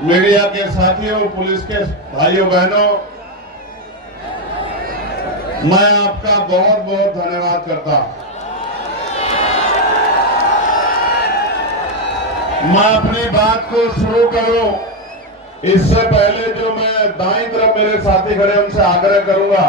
Media के साथियों, police के भाइयों बहनों, मैं आपका बहुत बहुत धन्यवाद करता हूं। मैं अपनी बात को शुरू करूं इससे पहले जो मैं दाईं तरफ मेरे साथी खड़े उनसे आग्रह करूंगा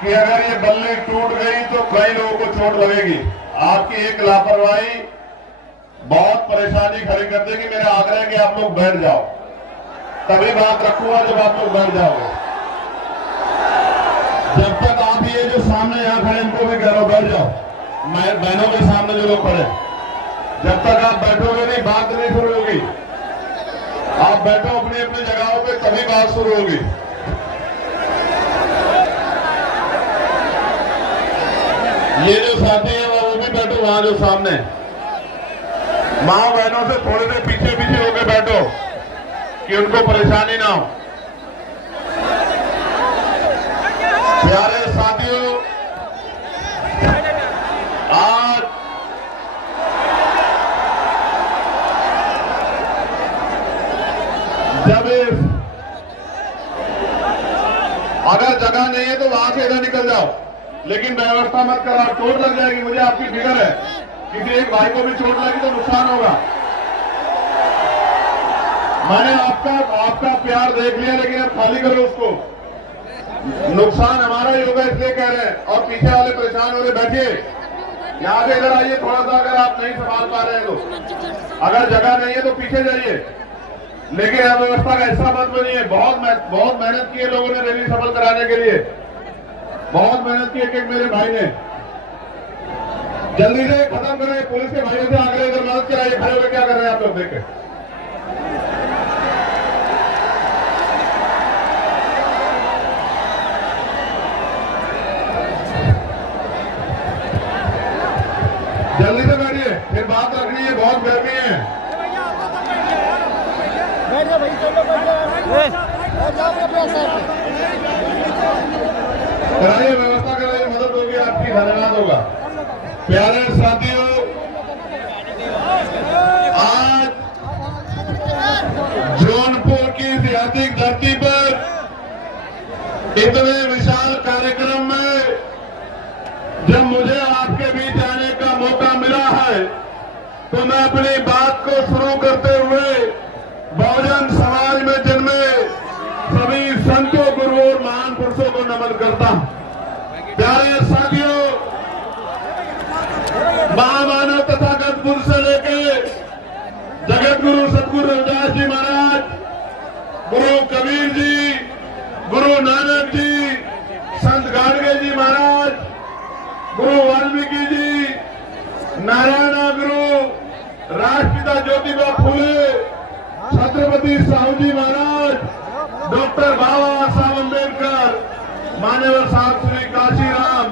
कि अगर ये बल्ली टूट गई तो कई लोगों को चोट लगेगी। आपकी एक लापरवाही बहुत परेशानी खड़ी कर देगी। मेरा आग्रह है कि आप लोग बैठ जाओ, तभी बात रखूंगा जब आप लोग बैठ जाओगे। जब तक आप ये जो सामने यहां खड़े इनको भी कह रहा हूं बैठ जाओ, मैं बहनों के सामने जो लोग खड़े, जब तक आप बैठोगे नहीं बात नहीं शुरू होगी। आप बैठो अपनी अपनी जगहों पे, तभी बात शुरू होगी। ये जो साथी है वो भी बैठो वहां जो सामने, मां बहनों से थोड़े से पीछे पीछे होकर बैठो कि उनको परेशानी ना हो। प्यारे साथियों, आज जब अगर जगह नहीं है तो वहां से इधर निकल जाओ, लेकिन व्यवस्था मत करो। चोट लग जाएगी, मुझे आपकी फिक्र है। किसी एक भाई को भी चोट लगी तो नुकसान होगा। मैंने आपका प्यार देख लिया, लेकिन अब खाली करो उसको। नुकसान हमारा ही होगा इसलिए कह रहे हैं। और पीछे वाले परेशान हो रहे, बैठिए यहां से इधर आइए थोड़ा सा। अगर आप नहीं संभाल पा रहे हैं तो, अगर जगह नहीं है तो पीछे जाइए, लेकिन अव्यवस्था का हिस्सा मत बनिए। बहुत मेहनत की है लोगों ने रैली सफल कराने के लिए, बहुत मेहनत की। एक मेरे भाई ने जल्दी से खत्म करें। पुलिस के भाइयों से आग्रह इधर मदद कराइए। खड़े होकर क्या कर रहे हैं आप लोग, देखें। जल्दी से बैठिए, फिर बात रखनी है, बहुत गर्मी है। कराइए, व्यवस्था कराइए, मदद होगी आपकी, धन्यवाद होगा। प्यारे साथियों, आज जौनपुर की ऐतिहासिक धरती पर इतने विशाल कार्यक्रम में जब मुझे आपके बीच आने का मौका मिला है, तो मैं अपनी बात को शुरू करते हुए बहुजन समाज में जन्मे सभी संतों, गुरुओं और महान पुरुषों को नमन करता हूं। प्यारे साथियों, महामानव तथागत से लेके जगत गुरु सतगुरु रविदास जी महाराज, गुरु कबीर जी, गुरु नानक जी, संत गाडगे जी महाराज, गुरु वाल्मीकि जी, नारायण गुरु, राष्ट्रपिता ज्योतिबा फूले, छत्रपति साहू जी महाराज, डॉक्टर बाबा साहब अम्बेडकर, मान्यवर साहब श्री काशीराम,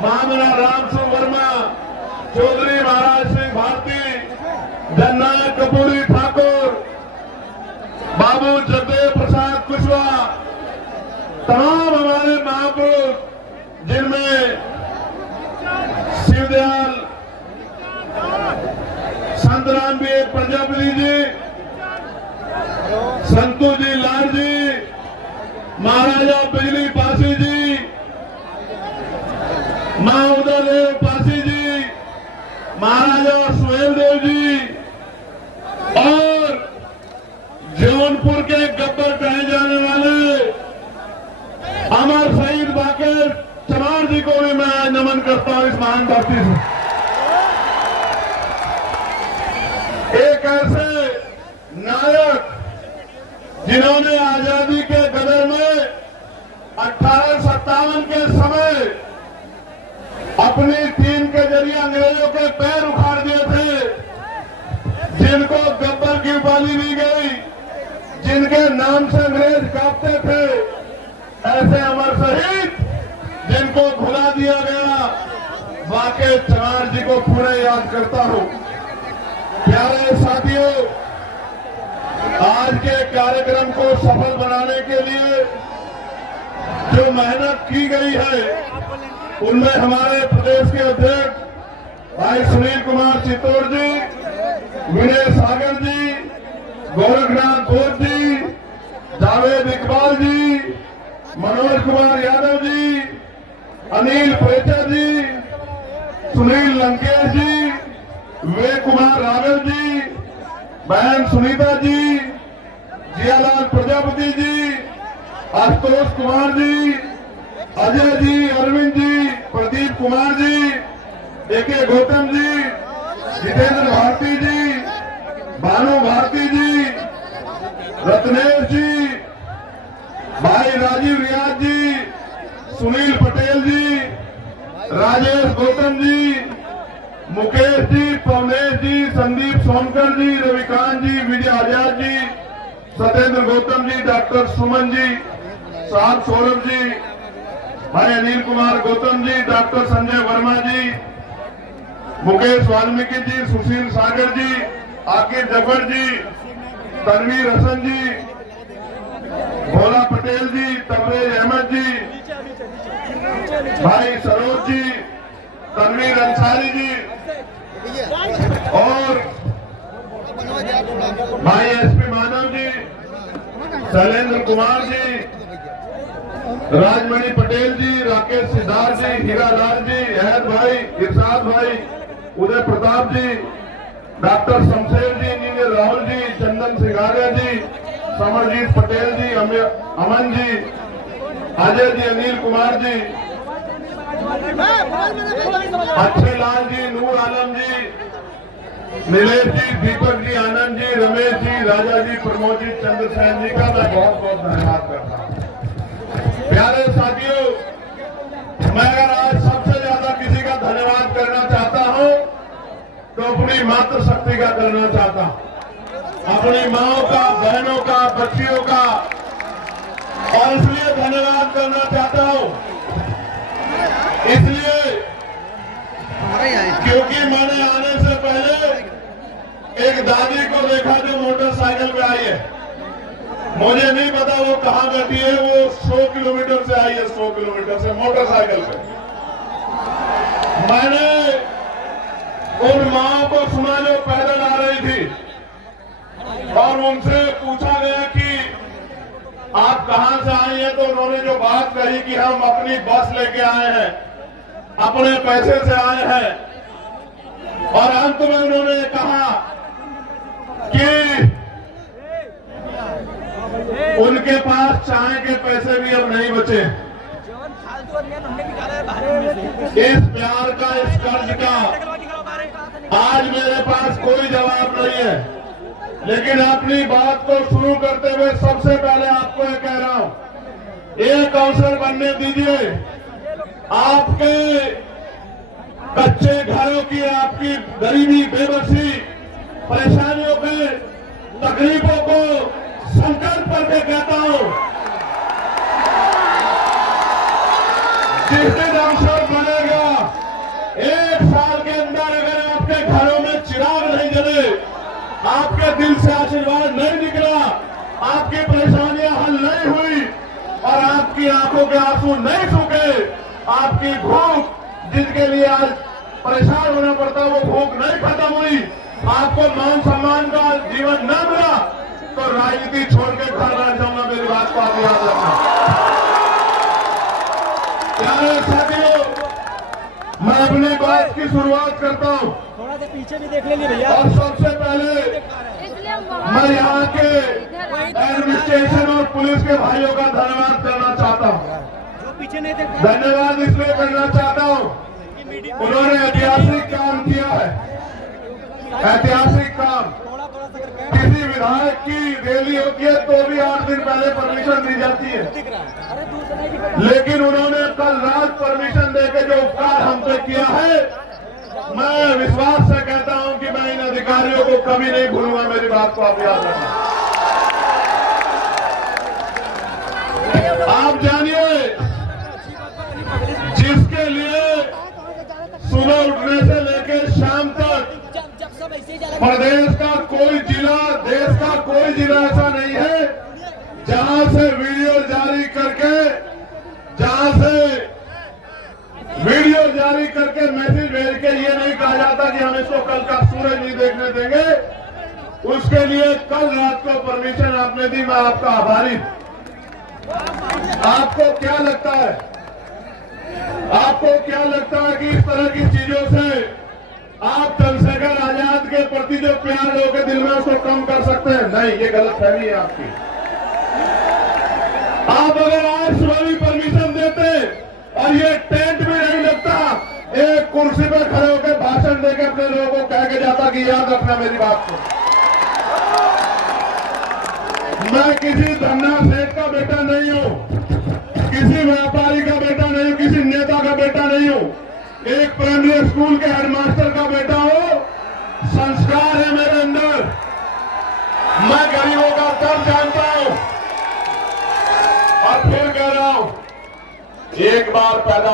महामना रामसु वर्मा, चौधरी महाराज सिंह भारती, जननायक कपूरी ठाकुर, बाबू जगदेव प्रसाद कुशवाहा, तमाम हमारे महापुरुष, जिनमें शिवदयाल संत राम प्रजापति जी, संतू जी लाल जी, महाराजा बिजली पासी जी, मां उदयदेव पासी जी, महाराजा सुहेल देव जी, और जौनपुर के गब्बर कहे जाने वाले अमर शहीद बाकेर चमार जी को भी मैं आज नमन करता हूं इस महान धरती से। एक ऐसे नायक जिन्होंने आजादी के गदर में 1857 के समय अपनी टीम के जरिए अंग्रेजों के पैर उखाड़ दिए थे, जिनको गब्बर की उपाधि दी गई, जिनके नाम से अंग्रेज कांपते थे, ऐसे अमर शहीद जिनको भुला दिया गया, बाके चमार जी को पूरे याद करता हूं। प्यारे साथियों, आज के कार्यक्रम को सफल बनाने के लिए जो मेहनत की गई है उनमें हमारे प्रदेश के अध्यक्ष भाई सुनील कुमार चित्तौड़ जी, विनय सागर जी, गोरखनाथ बोध जी, जावेद इकबाल जी, मनोज कुमार यादव जी, अनिल पेचा जी, सुनील लंकेश जी, विवेक कुमार राघव जी, बहन सुनीता जी, जियालाल प्रजापति जी, आशुतोष कुमार जी, अजय जी, अरविंद जी, प्रदीप कुमार जी, एके गौतम जी, जितेंद्र भारती जी, भानु भारती जी, रत्नेश जी, भाई राजीव रियाज जी, सुनील पटेल जी, राजेश गौतम जी, मुकेश जी, पवनेश जी, संदीप सोनकर जी, रविकांत जी, विजय आजाद जी, सत्येंद्र गौतम जी, डॉक्टर सुमन जी, साहब सौरभ जी, भाई अनिल कुमार गौतम जी, डॉक्टर संजय वर्मा जी, मुकेश वाल्मीकि जी, सुशील सागर जी, आकिब जफर जी, तनवीर हसन जी, भोला पटेल जी, तबरेज अहमद जी, भाई सरोज जी, तनवीर अंसारी जी और भाई एसपी मानव जी, शैलेंद्र कुमार जी, राजमणि पटेल जी, राकेश सिद्धार्थ जी, हीरालाल जी, अहद भाई, इरशाद भाई, उदय प्रताप जी, डॉक्टर शमशेर जी, इंजीनियर राहुल जी, चंदन सिंगारिया जी, समरजीत पटेल जी, अमन जी, अजय जी, अनिल कुमार जी, अच्छे लाल जी, नूर आलम जी, नीलेश जी, दीपक जी, आनंद जी, रमेश जी, राजा जी, प्रमोद जी, चंद्रसेन जी का मैं बहुत बहुत धन्यवाद करता हूँ। प्यारे साथियों, मैं अगर आज सबसे ज्यादा किसी का धन्यवाद करना चाहता हूँ तो अपनी मातृशक्ति का करना चाहता हूँ, अपनी माओं का, बहनों का, बच्चियों का, और इसलिए धन्यवाद करना चाहता हूँ इसलिए क्योंकि मैंने आने से पहले एक दादी को देखा जो मोटरसाइकिल पे आई है। मुझे नहीं पता वो कहाँ बैठी है, वो 100 किलोमीटर से आई है, 100 किलोमीटर से मोटरसाइकिल पे। मैंने उन माओं को सुना जो पैदल आ रही थी और उनसे पूछा गया कि आप कहां से आई हैं, तो उन्होंने जो बात कही कि हम अपनी बस लेके आए हैं, अपने पैसे से आए हैं, और अंत में उन्होंने कहा कि उनके पास चाय के पैसे भी अब नहीं बचे। इस प्यार का, इस कर्ज का आज मेरे पास कोई जवाब नहीं है, लेकिन अपनी बात को शुरू करते हुए सबसे पहले आपको ये कह रहा हूं, एक अवसर बनने दीजिए। आपके कच्चे घरों की, आपकी गरीबी, बेबसी, परेशानियों के, तकलीफों को संकल्प करके कहता हूं, जिस दिन अवसर बनेगा, 1 साल के अंदर अगर आपके घरों में चिराग नहीं जले, आपके दिल से आशीर्वाद नहीं निकला, आपकी परेशानियां हल नहीं हुई और आपकी आंखों के आंसू नहीं सूखे, आपकी भूख जिसके लिए आज परेशान होना पड़ता वो भूख नहीं खत्म हुई, आपको मान सम्मान का जीवन न मिला, तो राजनीति छोड़ के घर बैठ जाऊंगा। मेरी बात को आप याद रखना। प्यारे साथियों, मैं अपनी बात की शुरुआत करता हूं। थोड़ा सा पीछे भी देख लेंगे भैया। और सबसे पहले मैं यहाँ के एडमिनिस्ट्रेशन और पुलिस के भाइयों का धन्यवाद करना चाहता हूँ। पीछे नहीं देख, धन्यवाद इसलिए करना चाहता हूँ, उन्होंने ऐतिहासिक काम किया है, ऐतिहासिक काम। किसी विधायक की रैली होती है तो भी 8 दिन पहले परमिशन दी जाती है, लेकिन उन्होंने कल रात परमिशन देके जो उपकार हम पे किया है, मैं विश्वास से कहता हूं कि मैं इन अधिकारियों को कभी नहीं भूलूंगा। मेरी बात को आप याद रखना। आप जानिए, जिसके लिए सुबह उठने से लेकर शाम तक प्रदेश का कोई जिला, देश का कोई जिला ऐसा नहीं है जहां से वीडियो जारी करके से वीडियो जारी करके मैसेज भेज के ये नहीं कहा जाता कि हम इसको कल का सूरज नहीं देखने देंगे। उसके लिए कल रात को परमिशन आपने दी, मैं आपका आभारी। आपको क्या लगता है, आपको क्या लगता है कि इस तरह की चीजों से आप चंद्रशेखर आजाद के प्रति जो प्यार लोगों के दिल में उसको कम कर सकते हैं? नहीं, ये गलतफहमी है आपकी। आप अगर आज सुबह भी परमिशन देते और ये टेंट भी नहीं लगता, एक कुर्सी पे खड़े होकर भाषण देकर अपने लोगों को कह के जाता कि याद रखना मेरी बात को। मैं किसी धन्ना सेठ का बेटा नहीं हूं, किसी व्यापारी का बेटा नहीं हूं, किसी नेता का बेटा नहीं हूं, एक प्राइमरी स्कूल के हेडमास्टर का बेटा हूं। संस्कार है मेरे अंदर, मैं गरीबों का दर्द जानता हूं। और फिर कह रहा हूं, एक बार पैदा